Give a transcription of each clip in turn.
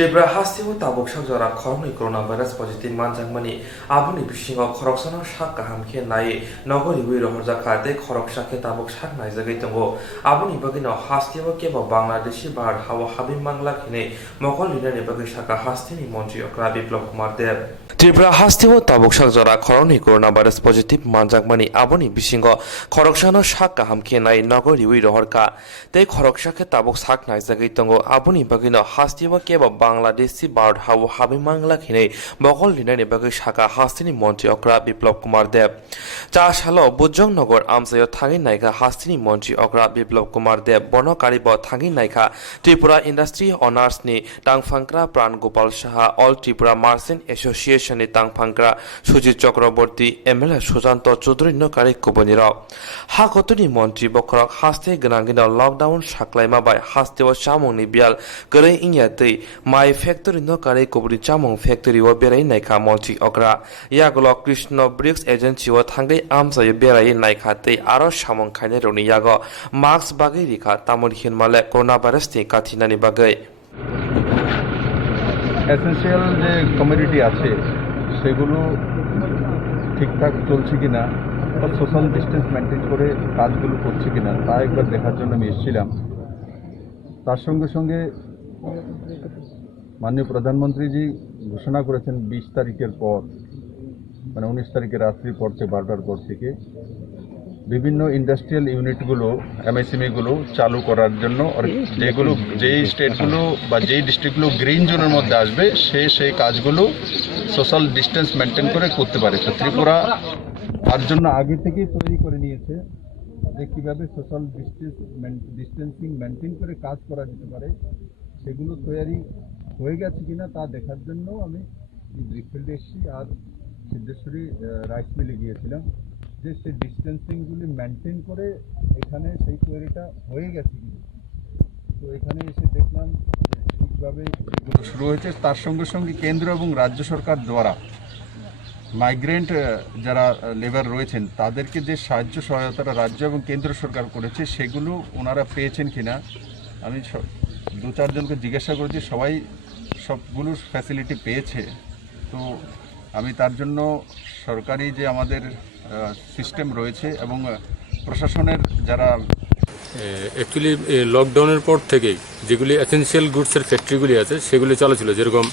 Tripura hastiwo tabuk sakjora khorokni coronavirus positive manjakmani aboni bisingo khoroksano sak kaham khe nai nogori wi rohorjaka tei khoroksa khe tabuk sak naijagai tongo aboni bagino hastiwo kebo Bangladeshi bahar hawa habib mangla khine mokol linani bagi saka hastini montri okra biplop kumar dev Tripura hastiwo tabuk sakjora khorokni coronavirus positive manjakmani aboni bisingo khoroksano sak kaham khe nai nogori wi rohorka tei khoroksa khe tabuk sak naijagai tongo aboni bagino hastiwo kebo Bangladeshi bahar hawa habib mangla khine mokol linani bagi saka hastini montri okra biplop kumar dev cha salo bujong nogor amsayo thangi naika hastini montri okra biplop kumar dev bonokari bo thangi naika Tripura Industry Owners ni tangphangkra Pran Gopal Saha All Tripura Merchant Association ni tangphangkra Sujit Chakraborty MLA Sujanto Chaudhary no kari kuboniro ha kotuni montri bokrok haste gnangino lockdown saklaima bai haste o chamung ni bial gre ingya tei mai factory no kari kubri chamung factory o berai naika montri okra yagulo Krishna Bricks Agency o thangai amsayo berai naika tei aro samung khaine roni yago mask bagai rikha tamul hinmale coronavirus ni kathinani bagai essential যে community আছে সেগুলো ঠিকঠাক চলছে কিনা বা social distance maintain করে কাজগুলো করছে কিনা তা একবার দেখার জন্য আমি এসেছিলাম। তার সঙ্গে সঙ্গে মাননীয় প্রধানমন্ত্রীজি ঘোষণা করেছেন 20 তারিখের পর মানে 19 তারিখের রাত্রি পর থেকে 12টার পর থেকে বিভিন্ন ইন্ডাস্ট্রিয়াল ইউনিটগুলো এমএসএমইগুলো চালু করার জন্য আর যেগুলো যেই স্টেটগুলো বা যেই ডিস্ট্রিক্টগুলো গ্রিন জোনের মধ্যে আসবে সেই কাজগুলো সোশ্যাল ডিস্টেন্স মেনটেন করে করতে পারে। তো ত্রিপুরা তার জন্য আগে থেকেই তৈরি করে নিয়েছে যে কীভাবে সোশ্যাল ডিস্টেন্সিং মেনটেন করে কাজ করা যেতে পারে সেগুলো তৈরি হয়ে গেছে কিনা তা দেখার জন্য আমি ব্রিকফিল্ডে এসেছি আর সিদ্ধেশ্বরী রাইস মিলে গিয়েছিলাম যে সেই ডিস্টেন্সিংগুলি মেনটেন করে এখানে সেই তৈরিটা হয়ে গেছে কিনা। তো এখানে এসে দেখলাম ঠিকভাবে এগুলো শুরু হয়েছে। তার সঙ্গে সঙ্গে কেন্দ্র এবং রাজ্য সরকার দ্বারা মাইগ্রেন্ট যারা লেবার রয়েছেন তাদেরকে যে সাহায্য সহায়তাটা রাজ্য এবং কেন্দ্র সরকার করেছে সেগুলো ওনারা পেয়েছেন কিনা আমি 2-4 জনকে জিজ্ঞাসা করেছি, সবাই সবগুলো ফ্যাসিলিটি পেয়েছে। তো আমি তার জন্য সরকারি যে আমাদের সিস্টেম রয়েছে এবং প্রশাসনের যারা অ্যাকচুয়ালি লকডাউনের পর থেকেই যেগুলি এসেনশিয়াল গুডসের ফ্যাক্টরিগুলি আছে সেগুলি চালু ছিল, যেরকম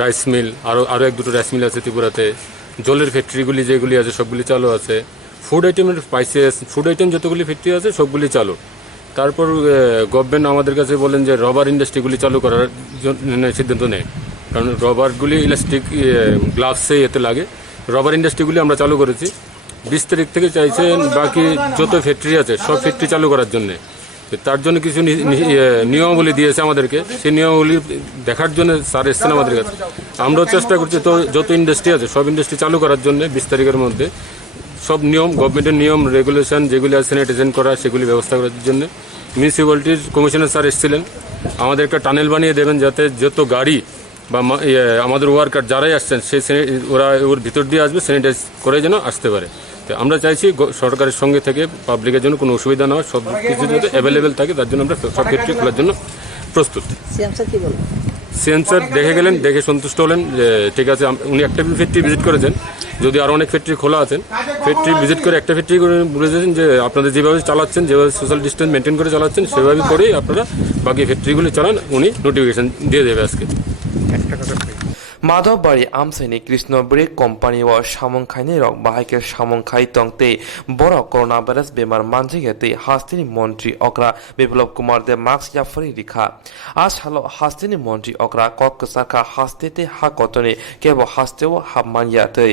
রাইস মিল, আরও 1-2টো রাইস মিল আছে ত্রিপুরাতে, জলের ফ্যাক্টরিগুলি যেগুলি আছে সবগুলি চালু আছে, ফুড আইটেমের স্পাইসেস ফুড আইটেম যতগুলি ফ্যাক্টরি আছে সবগুলি চালু। তারপর গভর্নমেন্ট আমাদের কাছে বলেন যে রবার ইন্ডাস্ট্রিগুলি চালু করার জন্য সিদ্ধান্ত নেয়, কারণ রবারগুলি ইলাস্টিক গ্লাভসে এতে লাগে। রবার ইন্ডাস্ট্রিগুলি আমরা চালু করেছি। 20 তারিখ থেকে চাইছেন বাকি যত ফ্যাক্টরি আছে সব ফ্যাক্টরি চালু করার জন্যে। তার জন্য কিছু নিয়মাবলী দিয়েছে আমাদেরকে, সেই নিয়মাবলী দেখার জন্য স্যার এসছেন আমাদের কাছে। আমরাও চেষ্টা করছি তো যত ইন্ডাস্ট্রি আছে সব ইন্ডাস্ট্রি চালু করার জন্য 20 তারিখের মধ্যে সব নিয়ম, গভর্নমেন্টের নিয়ম রেগুলেশন যেগুলি আছে স্যানিটাইজেশন করা সেগুলি ব্যবস্থা করার জন্য মিউনিসিপ্যালিটির কমিশনার স্যার এসেছিলেন। আমাদের একটা টানেল বানিয়ে দেবেন যাতে যত গাড়ি বা আমাদের ওয়ার্কার যারাই আসছেন ওরা ওর ভিতর দিয়ে আসবে, স্যানিটাইজ করে যেন আসতে পারে। তো আমরা চাইছি সরকারের সঙ্গে থেকে পাবলিকের জন্য কোনো অসুবিধা না হয়, সব কিছু যাতে অ্যাভেলেবেল থাকে, তার জন্য আমরা সব ফ্যাক্টরি খোলার জন্য প্রস্তুত। সিএম স্যার দেখে গেলেন, দেখে সন্তুষ্ট হলেন যে ঠিক আছে। উনি একটা ফ্যাক্টরি ভিজিট করেছেন, যদি আরও অনেক ফ্যাক্টরি খোলা আছেন ফ্যাক্টরি ভিজিট করে একটা ফ্যাক্টরি করে বলেছেন যে আপনাদের যেভাবে চালাচ্ছেন, যেভাবে সোশ্যাল ডিস্টেন্স মেনটেন করে চালাচ্ছেন সেভাবে করেই আপনারা বাকি ফ্যাক্টরিগুলি চালান। উনি নোটিফিকেশন দিয়ে দেবে আজকে। মাধববাড়ি আমসাইনি কৃষ্ণ ব্রেক কোম্পানি ও সামংখাইনি রক বাহাইকের সামংখাই তংতে বড় করোনা ভাইরাস বেমার মানজিগেতে হাস্তিনি মন্ত্রী অকরা বিপ্লব কুমার দে মাস্ক ইয়াফরি রিখা আজ হালো হাস্তিনি মন্ত্রী অকরা কক সারকা হাস্তেতে হা কতনে কেবল হাস্তেও হাবমানিয়াতে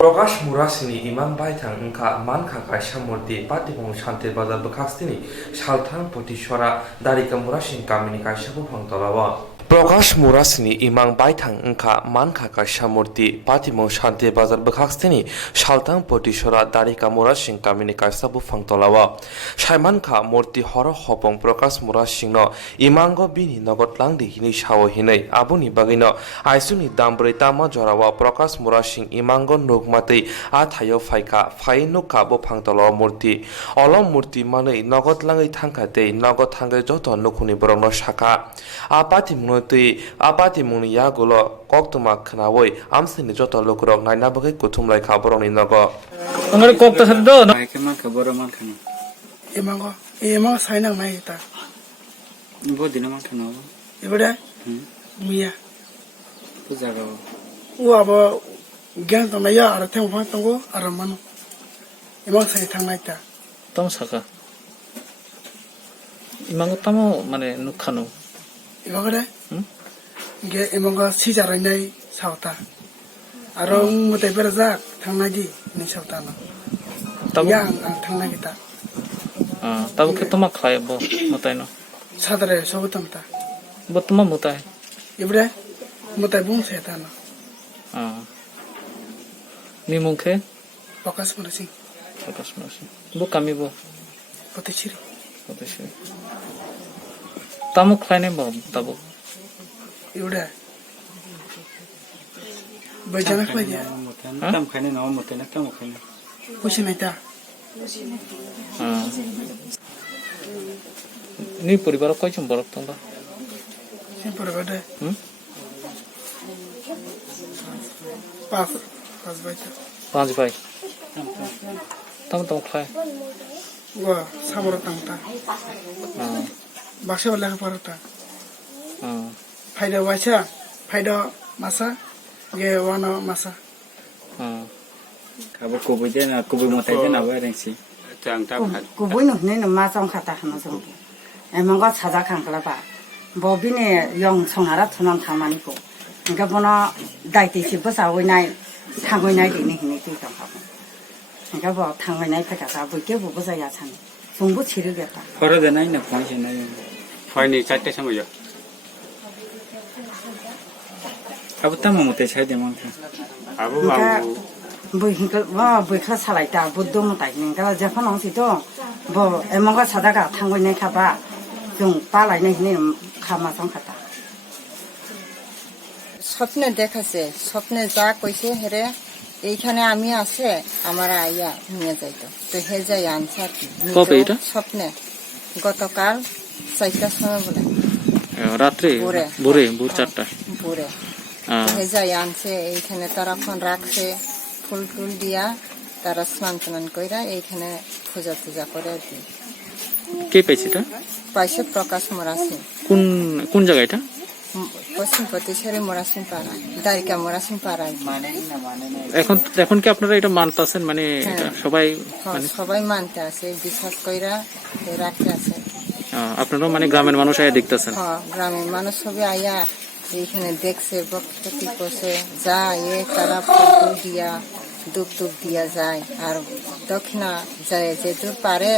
প্রকাশ মুরাসিনি ইমান বাইথাং ওংখা মানখা কাইসা মূর্তি পাতিবং শান্তির বাজার বখাস্তিনি সালথাং পতিসরা দারিকা মুরাসিন Kaminey কাইসা বুফাং তলাওয়া Prakash Murasini imang baithang engka mankha kaisa murti patimo shanti bazar bkhaksteni shaltang potishora darika Murasing kamini kaisa bufang tolawa shaimankha murti horo hopong Prakash Murasingno imango bini nogot langdi hini shawo hinai abuni bagino aisuni dambrei tama jorawa Prakash Murasing imango nugmatei athayo phaika phai nukka bufang tolawa murti olom murti manei nogot langai thangkatei nogot thangai joto nukhuni borokno saka apati abati muni yagulo koktuma khnawoi amsini joto lokrok naina bagai kuthumlai khaboroni nogo angari kokta saddo Mai ke man khabor man khani. Emang sainang mai ta. Bo dina man khano. Ibada miya. Tu jaga bo. Wa ba gan to maya ara thang phang tongo ara manu. Emang sai thang mai ta. tamo saka imango tamo mane nukhano Ibada ge emang ga si jarai nai sauta. Aro mutai berzak thang nai di ni sauta na. tabo Yang ang thang nai kita. tabo ke toma khlai bo mutai no Sadare sobutam ta. bo toma mutai Ibada mutai bung sai ta na. ni mungke Prakash Murasing Prakash Murasing bo kami bo potechiri. potesi tamo khlai ne bo tabo Ibada bajana khlai ya. Mutan tam khani no mutan tam khani. Pusi nai ta. ni poribar koi jom borok tongba Siempre bada. Pas baita. 5 bhai tamo khlai Gua samaro tangta. Baksa wala parata. Faida wacha, faida masa, ge wana masa. Kabo kubu je na kubu mutai je na ba rengsi. Tang tam khat. Kubui nuk ni ma song khata khana song. Emang ga chaja khang kala ba. Bobine yong songhara thunan thamani ko. Nga bona daiti si basa woi nai thangoi nai ni ni ti tong ha. Nga bo thangoi nai ta ka sa bu ke bu basa ya chan. Song bu chiru ge ta. Horo de nai na phoi je nai. Phoi ni chatte samay yo. Abu tam mutai chai de man kha. Abu Nga bui hingka wa bui khala salai ta buddo mo tai ni ga ja phon ong si to. Bo emang ga chaja ga thangoi nai kha ba. Jong pa lai nai ni kha ma song khata. স্বপ্নে দেখাছে স্বপ্নে যা কইছে হেরে এইখানে আমি আছে আমার আইয়া নিয়ে যাইতো তো হে যাই আনসার কবে এটা? স্বপ্নে গতকাল 4টার সময় বলে রাত্রে ভোরে। ভোরে ভোর 4টা ভোরে হে যাই আনছে এইখানে তারা ফোন রাখছে ফুল টুল দিয়া তারা স্নান টান কইরা এইখানে পূজা টুজা করে আর কি কে পেয়েছে এটা পাইছে প্রকাশ মরাসিং কোন কোন জায়গা এটা পশ্চিম পতিশ্বরী মরাসিং পাড়া দারিকা মরাসিং পাড়া এখন এখন কি আপনারা এটা মানতাছেন মানে এটা সবাই মানে সবাই মানতে আছে বিশ্বাস কইরা রাখতে আছে আপনারা মানে গ্রামের মানুষ আয়া দেখতেছেন গ্রামের মানুষ সবাই আয়া এইখানে দেখছে ভক্তি করছে যা তারা ফুল দিয়া দুপ দুপ দিয়া যায় আর দক্ষিণা যায় যে দূর পারে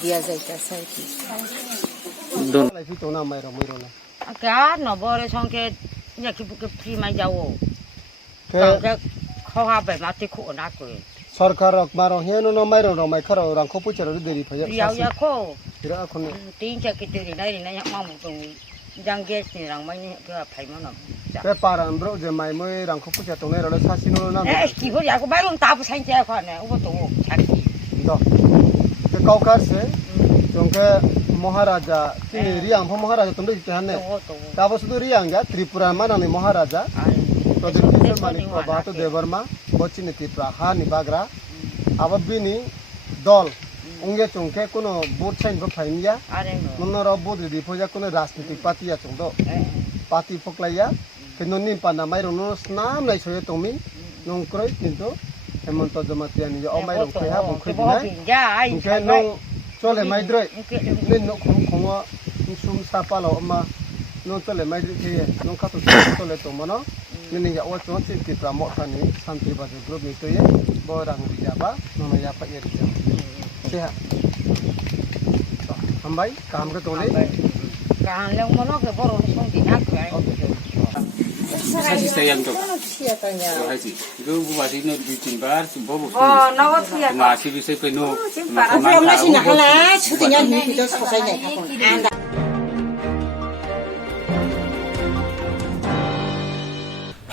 দিয়া যাইতেছে আর কি cá nó bò lên xong cái nhà cái phi mai dầu còn cái kho hoa bảy mà thì khổ nát rồi सरकार मारो हेनो न माइरो र माइ खरो रां खो पुचर देरी फया yêu yêu khổ तिरा खन tin cho cái tiền này này mong một tuần đang ghét thì rằng mấy cái phải mà nó पे पारान ब्रो जे माइ मै रां खो पुचर तने र सासिनो न 에 chỉ có nhà có bao nhiêu tao phải chơi khoản này ông tụ chắc the के कौकार से जोंके महाराजा तिनी रियांग भ महाराजा तुमदे जहाने ताबो सुदु रियांग जा त्रिपुरा मानानि महाराजा तो दिल्ली मानि प्रभात देवर्मा बचिनि त्रिपुरा हा निबाग्रा आबबिनि दल उंगे चुंके कोनो बोट साइन ब फाइनिया अरे ननर बोट रिदि फजा कोनो राजनीतिक पार्टी या चुंदो पार्टी फक्लाया के ननि पाना माइरो नो स्नाम नाइ सय तोमि नंक्रय किन्तु हेमंत जमातियानि जे अमाइरो खया बुखै दिनाय जा ai उंके नं चले माइद्रय नि न खंग सुम सापालो अमा नो चले माइद्रय के नो खातो चले तो मनो नि या ओ चोन चिन त्रिपुरा मथानि शान्ति बाजे ग्रुप नि तोये बरां बिजाबा ननो या पा एरिया से हा हमबाय काम के तोले Yang mana ke baru ni song dinak kai. Kasi sayang to. Siya tanya. Kasi itu bupati no di timbar bobo. Oh, nawa siya. Masih bisa penuh. Aku masih nak lah, syutingnya ni kita selesai ni kapun.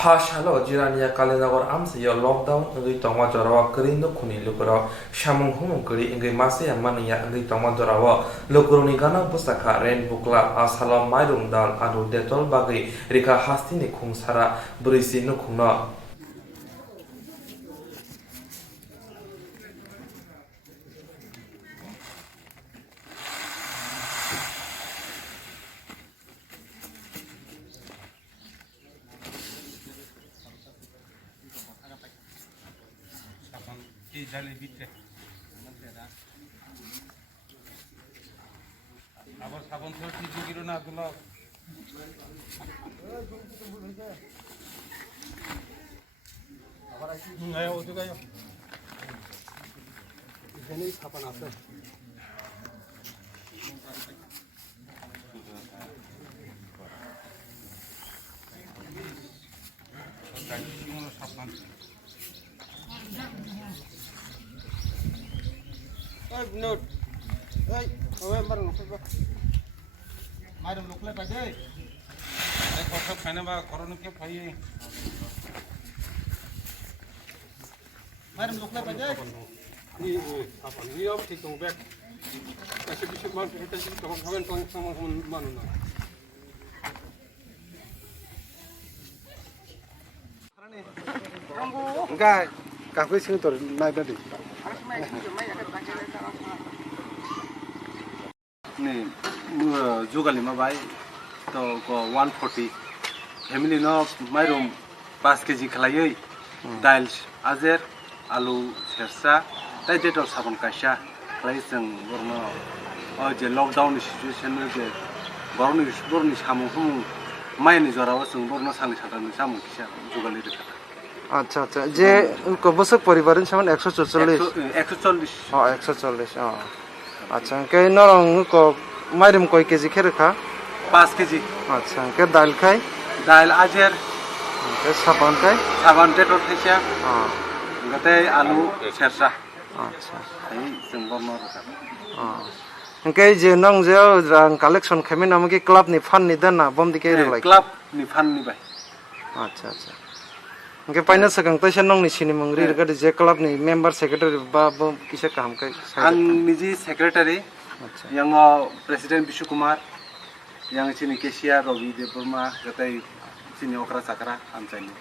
Phashalo jirania kalenagor amse yo lockdown ngi tongma jorawa kri no khuni lukro shamung hum kri ngi mase amani ya ngi tongma jorawa lokroni gana busaka ren bukla asalo mairum dal adu detol bagi rika hastini khungsara brisi no khungna Madam lokle paje. Ek kosa khane ba korona ke phaiye. Madam lokle paje. Ni apa ni ab thik tong back. Kasi bisu man kita sih tong khawen tong sama manu na. Enggak, kafe sing tor naik tadi. Nih, juga 5 bayi, to ko 140. Family no mairum 5 kg khalai, dal azer, alu sersa, tai detok sabon kasha, khalai seng borno. Je lockdown situation je borno samung hum main jorawa seng borno sangni sadan samung kisha juga lede kata. আচ্ছা আচ্ছা যে কবসক পরিবারের সমান 144 140 হ্যাঁ 140 আচ্ছা কে নরং ক মাইরম কয় KG খেরখা 5 KG আচ্ছা কে ডাল খাই ডাল আজের কে সাবান খাই সাবান টেটর খাইছা হ্যাঁ গতে আলু সেরসা আচ্ছা এই সম্বর্ণ রকম কে যে নং যে রাং কালেকশন খামি নামকে ক্লাব নি ফান নি দেন না বম দিকে লাই ক্লাব নি ফান নি বাই আচ্ছা আচ্ছা কে পাইনা সাকাং তাইসা নং নি সিনি মংরি রে যে ক্লাব নি মেম্বার সেক্রেটারি বা কিসে কাম কাই আং নিজি সেক্রেটারি আচ্ছা yang Presiden Bishu Kumar, yang sini Kesia Robi Deburma, katai sini okra sakra amcani.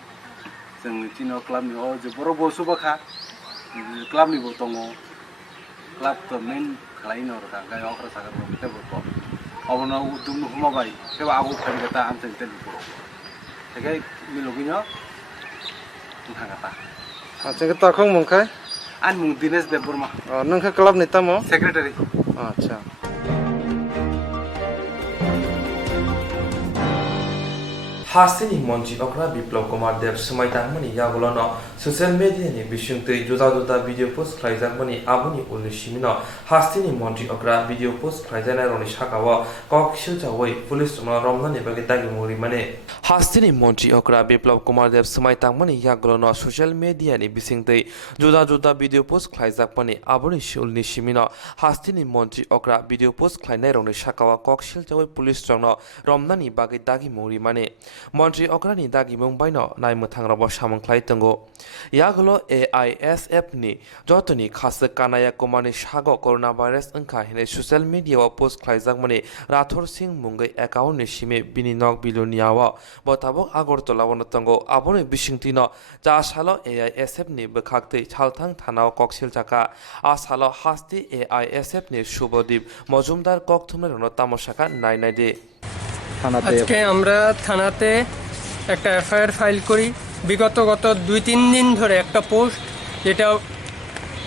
Seng sini klub ni oh jeboro bosu baka, klub ni botongo, klub to main kalain orang kaya okra sakra Robi Deburma. Awalnya udung nu huma bai, kaya aku kan kata amcani tadi boro. Kaya miloginya, entah kata. আচ্ছা কে তখন মংখাই An mung Dinesh Deburma. নংখা club নি তামো Secretary. আচ্ছা Hastini Monji Okra Biplab Kumar Dev Sumaitangmani Yagolono Social Media ni Bishungte Juda video post Klaizangmani Abuni Ulishimino Hastini Monji Okra video post Klaizana Roni Shakawa Kok Shilchaway Police Romnani Bagitagi Muri Mane Hastini Monji Okra Biplab Kumar Dev Sumaitangmani Yagolono Social Media ni Bishungte Juda video post Klaizangmani Abuni Ulishimino Hastini Monji Okra video post Klaina Roni Shakawa Kok Shilchaway Police Romnani Bagitagi Muri Mane Montri Okrani dagi mungbaino nai muthang rabo samangklai tongo yaglo AISF ni jotoni khase kanaya komani sago coronavirus angkha hine social media wa post khlaijak mani Rathor Singh mungai account ni sime bini nok biloniawa botabok Agartala wono tongo aboni bisingtino ja salo AISF ni bekhakte chalthang thanao koksil jaka a salo hasti AISF ni Shubodip Mojumdar kokthumner no tamoshaka nai nai de আজকে আমরা থানাতে একটা FIR file করি গত 2-3 দিন ধরে একটা post যেটা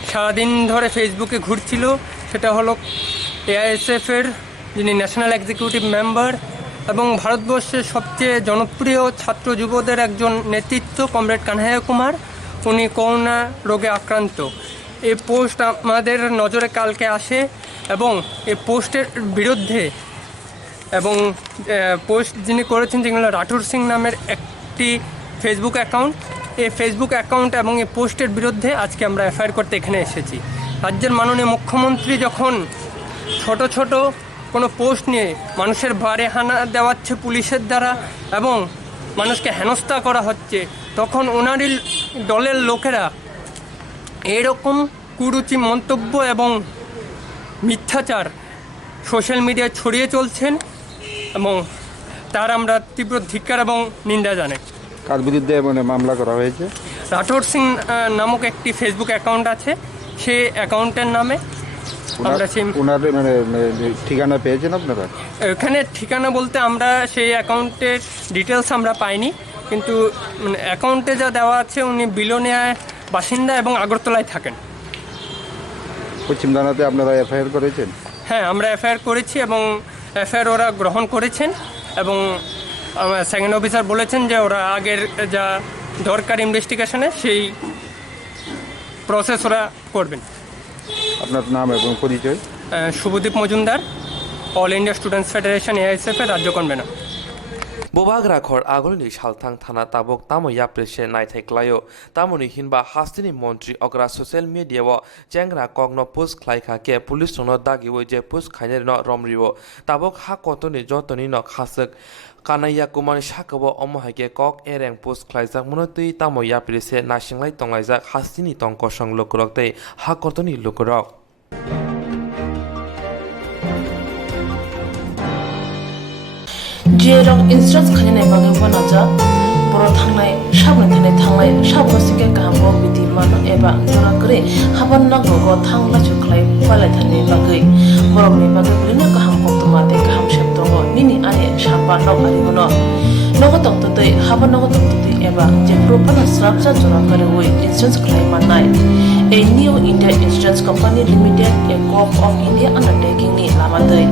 সারাদিন ধরে ফেসবুকে ঘুরছিল সেটা হলো এআইএসএফ এর যিনি ন্যাশনাল এক্সিকিউটিভ মেম্বার এবং ভারতবর্ষের সবচেয়ে জনপ্রিয় ছাত্র যুবদের একজন নেতৃত্ব কমরেড কানহাইয়া কুমার উনি করোনা রোগে আক্রান্ত এই পোস্ট আমাদের নজরে কালকে আসে এবং এই পোস্টের বিরুদ্ধে এবং পোস্ট যিনি করেছেন যেগুলো রাঠোর সিং নামের একটি ফেসবুক অ্যাকাউন্ট, এই ফেসবুক অ্যাকাউন্ট এবং এই পোস্টের বিরুদ্ধে আজকে আমরা এফআইআর করতে এখানে এসেছি। রাজ্যের মাননীয় মুখ্যমন্ত্রী যখন ছোট ছোট কোনো পোস্ট নিয়ে মানুষের বাড়ি হানা দেওয়াচ্ছে পুলিশের দ্বারা এবং মানুষকে হেনস্থা করা হচ্ছে, তখন ওনারই দলের লোকেরা এরকম কুরুচি মন্তব্য এবং মিথ্যাচার সোশ্যাল মিডিয়ায় ছড়িয়ে চলছেন এবং তার আমরা তীব্র ধিক্কার এবং নিন্দা জানাই। কার বিরুদ্ধে মানে মামলা করা হয়েছে? রাঠোর সিং নামক একটি ফেসবুক অ্যাকাউন্ট আছে, সেই অ্যাকাউন্টের নামে আমরা সেই ওনার মানে ঠিকানা পেয়েছেন আপনারা? এখানে ঠিকানা বলতে আমরা সেই অ্যাকাউন্টের ডিটেলস আমরা পাইনি, কিন্তু অ্যাকাউন্টে যা দেওয়া আছে উনি বিলোনিয়ায় বাসিন্দা এবং আগরতলায় থাকেন। পশ্চিম থানাতে আপনারা এফআইআর করেছেন? হ্যাঁ, আমরা এফআইআর করেছি এবং এফআইআর ওরা গ্রহণ করেছেন এবং সেকেন্ড অফিসার বলেছেন যে ওরা আগের যা দরকার ইনভেস্টিগেশনে সেই প্রসেস ওরা করবেন। আপনার নাম এবং পরিচয়? Shubhadeep Majumdar, All India Students Federation AISF এর রাজ্য convenor. Bobagrakhor agolni Shaltang Thana Tabok Tamo Yaprishe Naitai Klayo Tamoni Hinba Hastini Montri Ogra social media wo Jengra Kogno Post Klaika Ke Police no Dagi wo je Post Khainer no Romriwo Tabok Hakotoni Jotoni no Khasek Kanaya Kumani Shakabo Omohake Kok Ereng Post Klaizak Monotui Tamo Yaprishe Nashinglai Tongaizak Hastini Tongko Shong Lokurokte Hakotoni Lukurok Jerong insurance khane bagi wanaja boro thangnai sabon thane thanglai sabon sike kahamo biti mano eba jora kre haban na gogo thangla chuklai palai thane bagi borok ni bagi brina kaham koktuma te kaham sheptongo nini ane sapa no ari bono nogo tongto tei haban nogo tongto tei eba je propana srapsa jora kare oi insurance claim manai a new India Insurance Company Limited, a co-op of India undertaking ni lamadai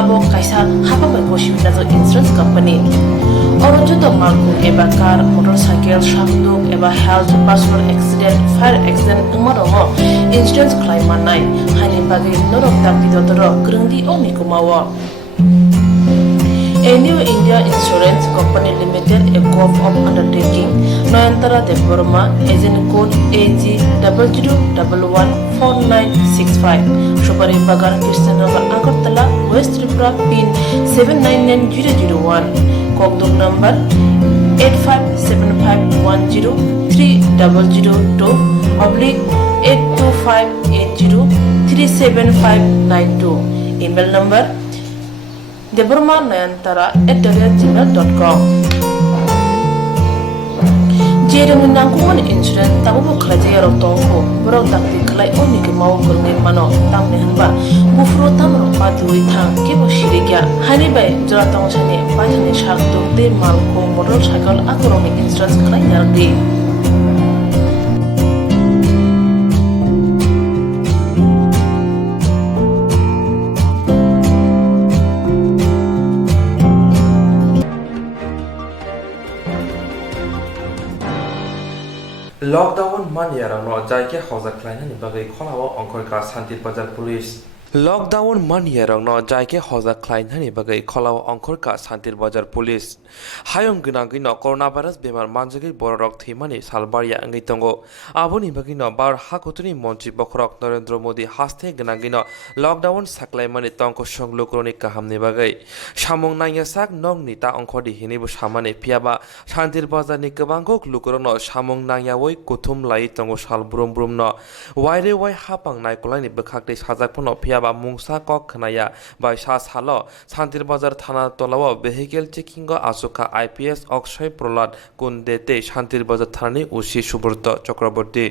abo kaisa haba bai boshim na insurance company orojo to marko eba car motorcycle shabduk eba health personal accident fire accident umarongo insurance claim manai hani bagi norok takti dodoro grungdi oni kumawo a new India Insurance Company Limited, a co-op of undertaking, Noyantara de Burma, agent code AG 00114965, Shubari Bagar, Kirstanagar, Agartala, West Tripura, PIN 799001, Kogduk number 85751030/82580375592, email number deburmanayantara@gmail.com. Jereng nangkuman insurance tabu kerja rotongko berau takti kelai oni ke mau kerungi mano tam nehanba bufro tam ropa dui thang ke bosiriga hari bai jora tong sane bajane shakto te malko motorcycle akoroni insurance kelai yardi. Lockdown maniarano jaike hojak klainani bagai kholawo ongkorka Santir Bazar Police Lockdown maniarano jaike hojak klainani bagai kholawo ongkorka Santir Bazar Police Hayong gnagino coronavirus bemar manjagi borok thimani salbaria angai tongo aboni bagino bar hakutuni monchi bokrok Narendra Modi haste gnagino lockdown saklaimani tongko songlukroni kahamni bagai samung nangyasak nongni ta ongkhodi hinibu samane piaba Santir Bazar ni kebangkok lukrono samung nangyawoi kuthum lai tongo sal brum brum no waire wai hapang naikolani bekhakte sajakpono piaba mungsa kok khnaya bai sa salo Santir Bazar thana tolawo vehicle checking go asuka IPS Akshay Prolad Kundete Santir Bazar Thani Ushi Subrata Chakraborty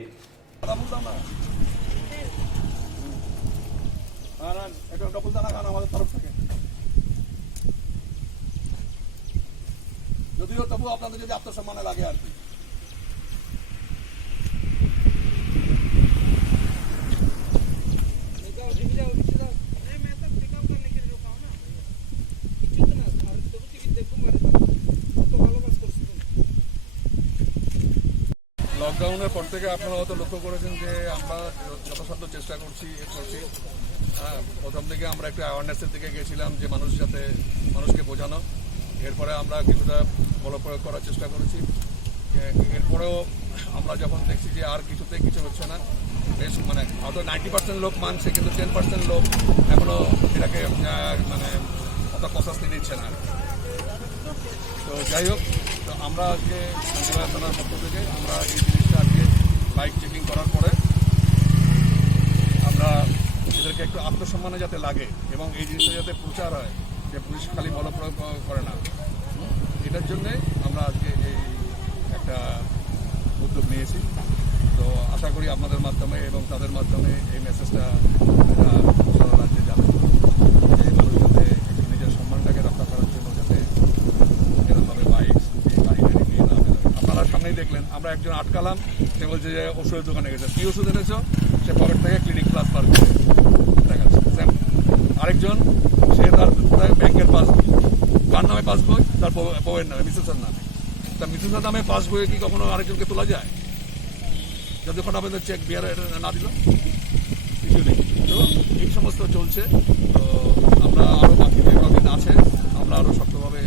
যদিও তবু আপনাদের যদি আত্মসম্মানে লাগে আর কি লকডাউনের পর থেকে আপনারা হয়তো লক্ষ্য করেছেন যে আমরা যথাসাধ্য চেষ্টা করছি প্রথম দিকে আমরা একটু অ্যাওয়ারনেসের দিকে গেছিলাম যে মানুষকে বোঝানো, এরপরে আমরা কিছুটা বল প্রয়োগ করার চেষ্টা করেছি। এরপরেও আমরা যখন দেখছি যে আর কিছুতেই কিছু হচ্ছে না, বেশ মানে হয়তো 90% লোক মানছে, কিন্তু 10% লোক এখনো এটাকে মানে অত প্রশস্তি দিচ্ছে না। তো যাই হোক, তো আমরা আজকে থানার পক্ষ থেকে আমরা এই জিনিসটা আজকে বাইক চেকিং করার পরে আমরা এদেরকে একটু আত্মসম্মানে যাতে লাগে এবং এই জিনিসটা যাতে প্রচার হয় যে পুলিশ খালি বল প্রয়োগ করে না, এটার জন্যে আমরা আজকে এই একটা উদ্যোগ নিয়েছি। তো আশা করি আপনাদের মাধ্যমে এবং তাদের মাধ্যমে এই মেসেজটা সারা রাজ্যে যাবে যে মানুষ যাতে নিজের সম্মানটাকে রক্ষা করার জন্য যাতে এরকমভাবে বাইক নিয়ে না বেরোয়। আপনারা সামনেই দেখলেন, আমরা একজন আটকালাম, সে বলছে যে ওষুধের দোকানে গেছে, কী ওষুধ এনেছো, সে পকেট থেকে ক্লিনিক প্লাস বার করে দেখাচ্ছে। আরেকজন সে তার ব্যাংকের পাসবই, কার নামে পাসবই, তার বউয়ের নামে, মিসেসের নামে। তা মিসেসের নামে পাসবইয়ে কি কখনো আরেকজনকে তোলা যায়? যতক্ষণ আপনাদের চেক বিয়ার না দিল কিছু নেই। তো এই সমস্ত চলছে। তো আমরা আরও বাকি যে কদিন আছে আমরা আরও শক্তভাবে